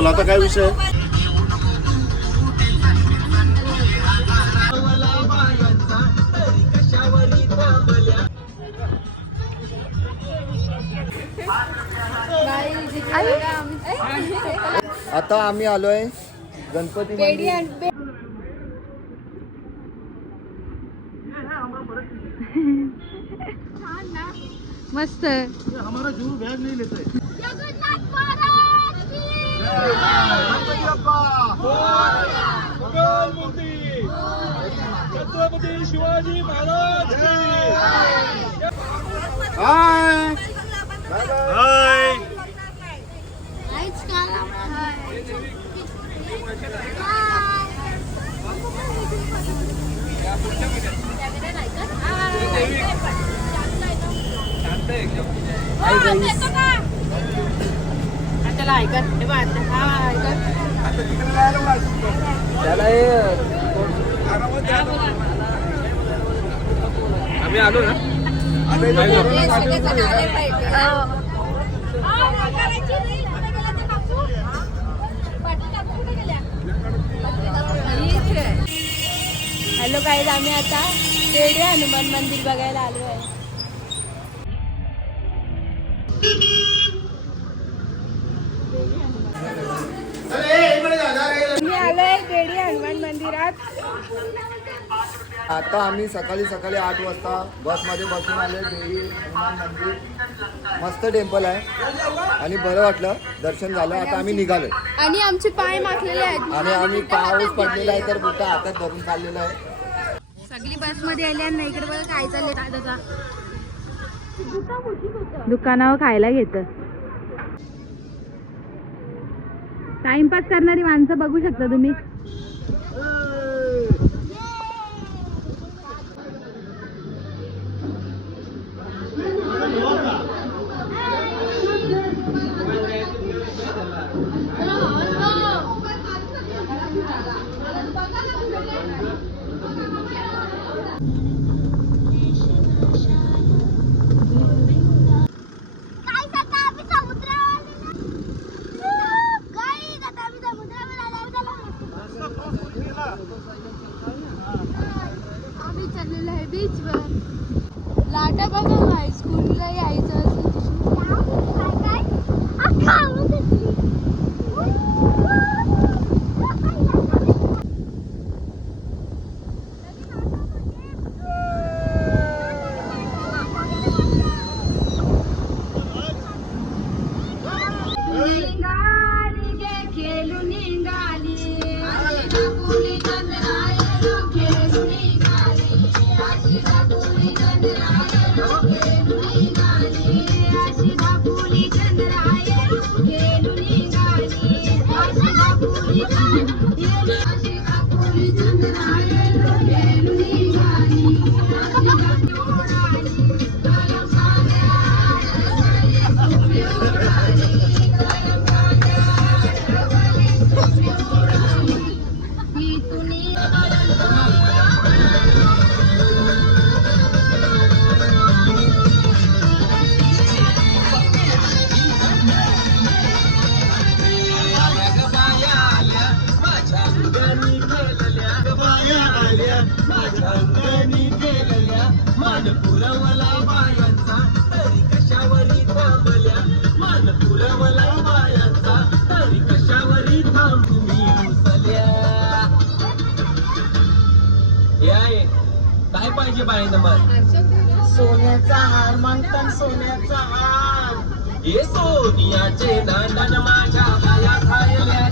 बोल आता काय विषय? आता आम्ही आलोय गणपती मंदिर. मस्त. हमारा जू बैग नहीं लेते छत्रपती शिवाजी महाराज हाय हाय ऐकत हे बघ, हा ऐकत. त्याला हे आम्ही आलो ना? हॅलो काय आम्ही आता रेडिओ हनुमान मंदिर बघायला आलो आहे मी आलोय रेडी हनुमान मंदिरात आता आम्ही सकाळी सकाळी आठ वाजता बसमध्ये बसून आले देवी हनुमान मंदिर. मस्त टेम्पल आहे. आणि बरं वाटलं दर्शन झालं. आता आम्ही निघालोय आणि आमचे पाय माखलेले आहेत. आणि आम्ही पाऊस पडलेला आहे तर कुठं हातात धरून चाललेलं आहे. सगळी बसमध्ये आली आणि इकडे बघा काय चाललंय. दादाचा दुकानावर खायला घेत. टाइमपास करणारी माणसं बघू शकता तुम्ही. पाहिजे बाईनं मग सोन्याचा हार मागतात सोन्याचा हार. हे सोनियाचे दांडन माझ्या माया खायल्या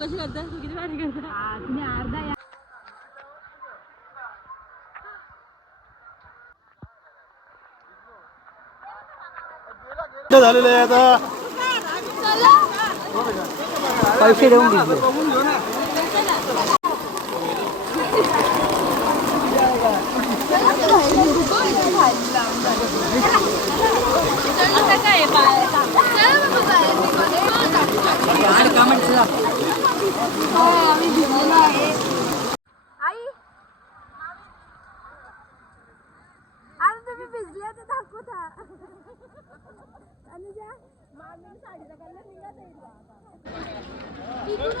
कशी करता तू किती भारी करता तुम्ही अर्धा या झालेलं आहे आता. पैसे देऊन दिले. आई. आज तुम्ही भिजले तर दाखवता. साडीचा कलर निघत येईल Thank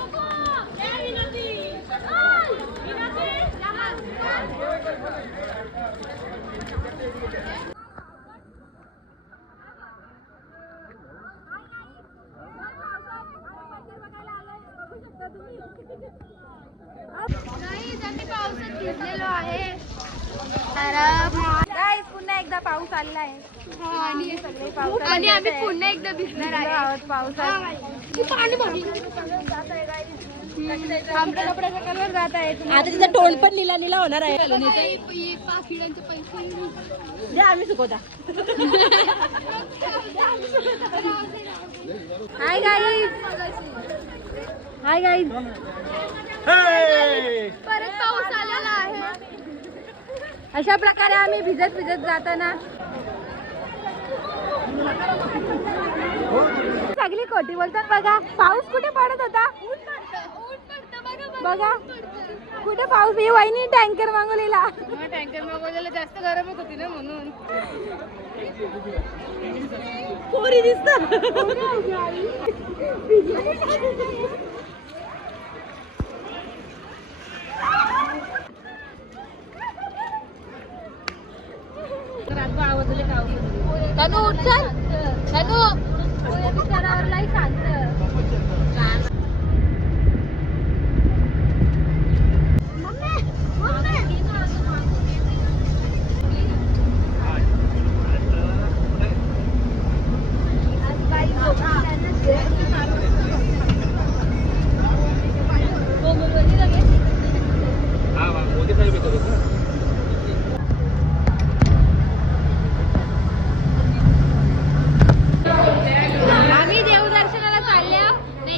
you. आणि आम्ही पुन्हा एकदा भिजणार आहोत पावसात आता तिचा तोंड पण निला निला होणार आहे. द्या आम्ही सुकवता. हाय गाईज हाय गाईज परत पाऊस आलेला आहे. अशा प्रकारे आम्ही भिजत भिजत जाताना सगळी खोटी बोलतात बघा. पाऊस कुठे पडत होता? बघा कुठे पाऊस? ही वहिनी टँकर मागवलेला. टँकर मागवलेलं जास्त गरमच होती ना म्हणून. पोरी दिसत तनु उठ चल विचारावर लाई शांत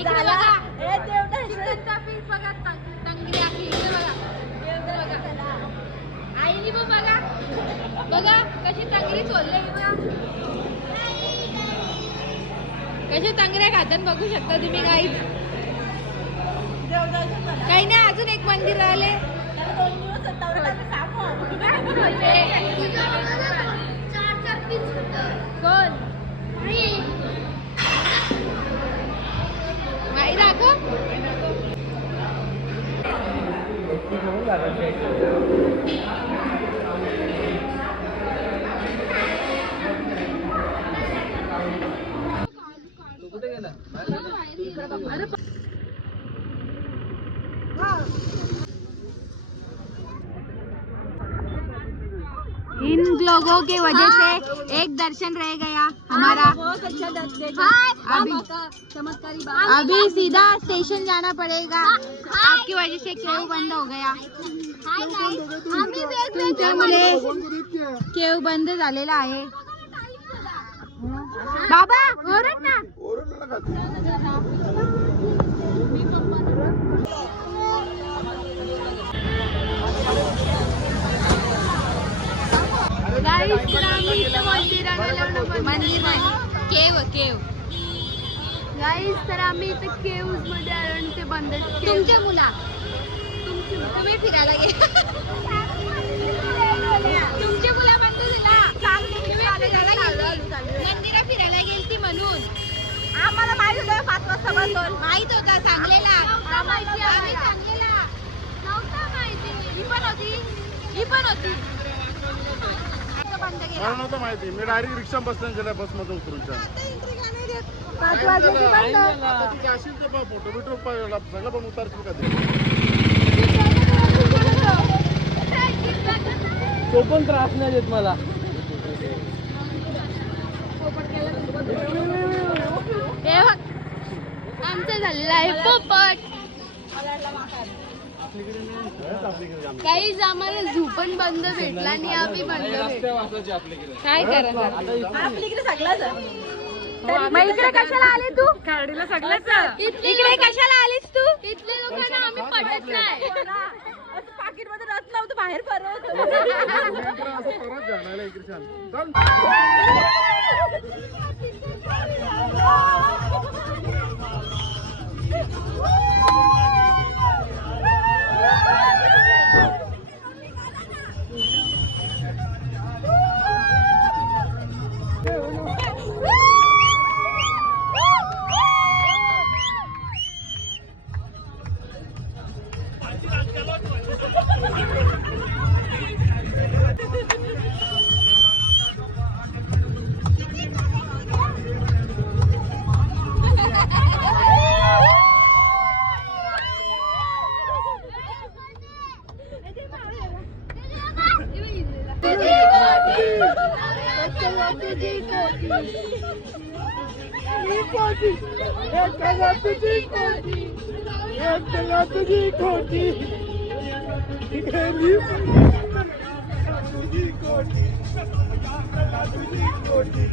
बघा. बघा. बघा. आईनी बघा. कशी सोडले बघा. कशा तंगड्या खातात बघू शकता तुम्ही काही काही नाही अजून एक मंदिर राहिले. कोण? इन लोगों के वजह से एक दर्शन रह गया हमारा। बहुत अच्छा दर्शन। अभी अभी सीधा स्टेशन जाना पड़ेगा। आपकी वजह से केव बंद हो गया। तुमच्यामुळे केव बंद झालेला आहे. बाबा ओरड ना. मंदिर नाही. केव केव. गाईस तर आम्ही इथे केव्जमध्ये बंद तुमच्या मुला. तुम्ही फिरायला गेला. तुमच्या मुला बंद झाला. मंदिरा फिरायला गेलती म्हणून. आम्हाला माहीत होतं पाच वाजता बंद माहीत होता सांगलेला. आम्ही माहिती. ही पण होती. ही पण होती. बंद केला. मी डायरेक्ट रिक्षा बसल्या बसमध्ये उतरून पाच वाजले फोटो बिटो सगळं पण उतारशील का ते तो पण त्रास नाही देत मला. हे बघ आमचं झालेलं आहे पोपट. काहीच आम्हाला झू पण बंद भेटला आणि आम्ही बंद भेटला. काय करणार मग इकडे कशाला आले तू? गाडीला सगळ्याच. इकडे कशाला आलीस तू? इथल्या लोकांना आम्ही पटत नाही. पाकिटमध्ये रस नव्हतं बाहेर परत मला तुझी कोटी गेली तुझी कोटी मला तुझी कोटी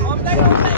Oh, my God.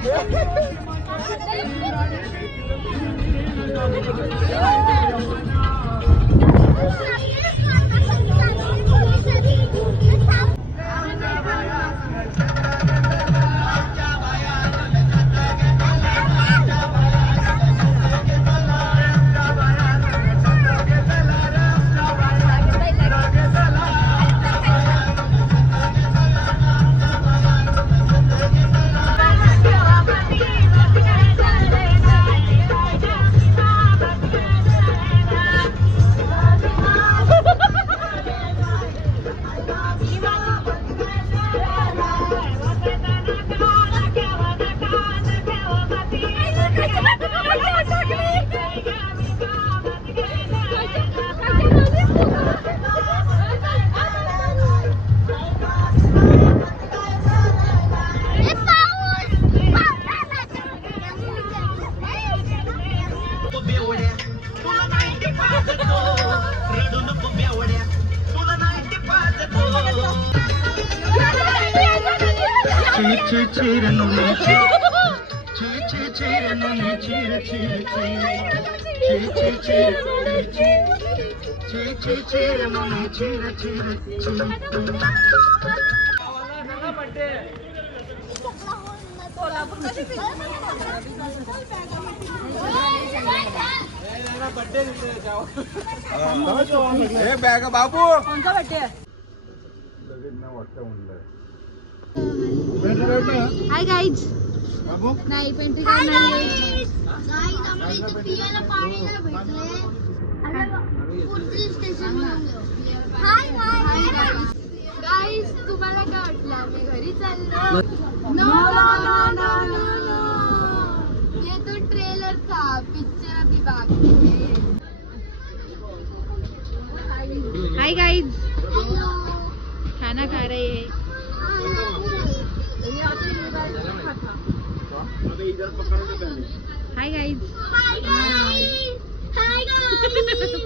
Thank you. ची ची चिरनुनी चीर ची ची चिरनुनी चीर चीर चीर ची ची चिरनुनी हाय गाईज नाही पेंट्री नाही. गाईज तुम्हाला काय वाटलं? आम्ही घरी चाललो. No no no no no ये तो ट्रेलर था पिक्चर अभी बाकी है. Hi guys hi guys hi guys hi guys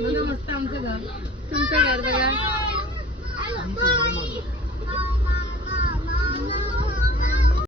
बघा मस्त आमचं घर। तुमचं घर बघा